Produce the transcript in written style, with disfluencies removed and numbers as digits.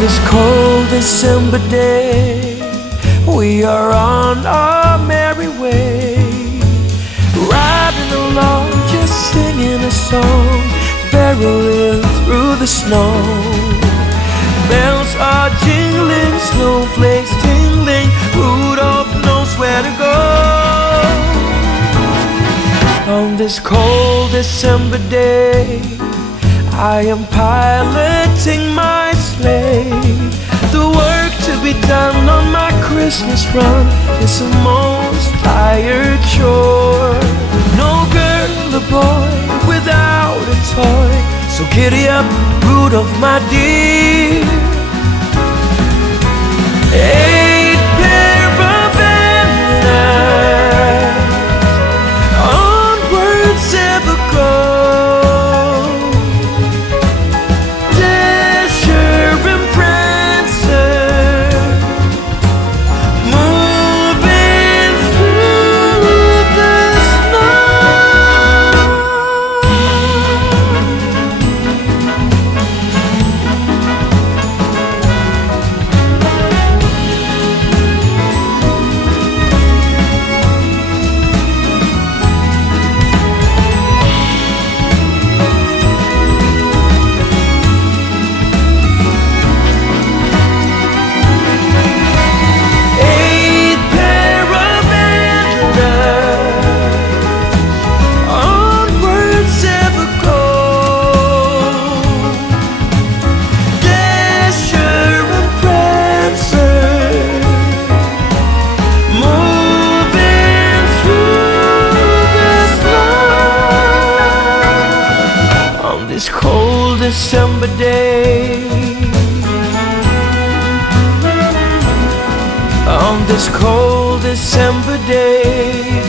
this cold December day, we are on our merry way, riding along, just singing a song, barreling through the snow. Bells are jingling, snowflakes tingling, Rudolph knows where to go. On this cold December day, I am piloting my sleigh. The work to be done on my Christmas run is the most tired chore. No girl or boy without a toy, so giddy up, Rudolph, my dear. 8 pair of antlers, onwards ever go. This cold December day, on this cold December day,